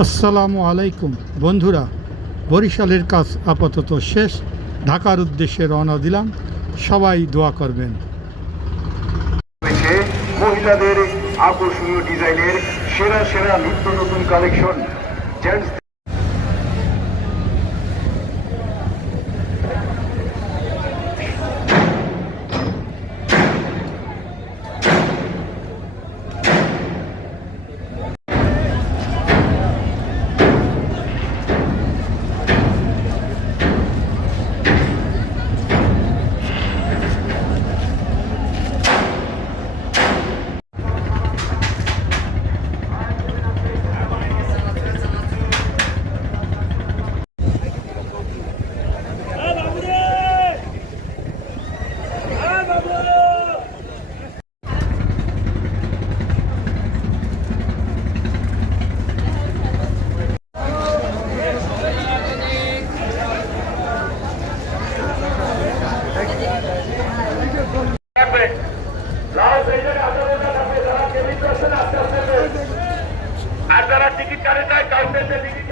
আসসালামু আলাইকুম বন্ধুরা, বরিশালের কাজ আপাতত শেষ। ঢাকার উদ্দেশ্যে রওনা দিলাম, সবাই দোয়া করবেন। মহিলাদের আকর্ষণীয় ডিজাইনের সেরা সেরা নিত্য নতুন কালেকশন জেন্টস আর যারা টিকিট কাটে যায় কাউন্টারে টিকিট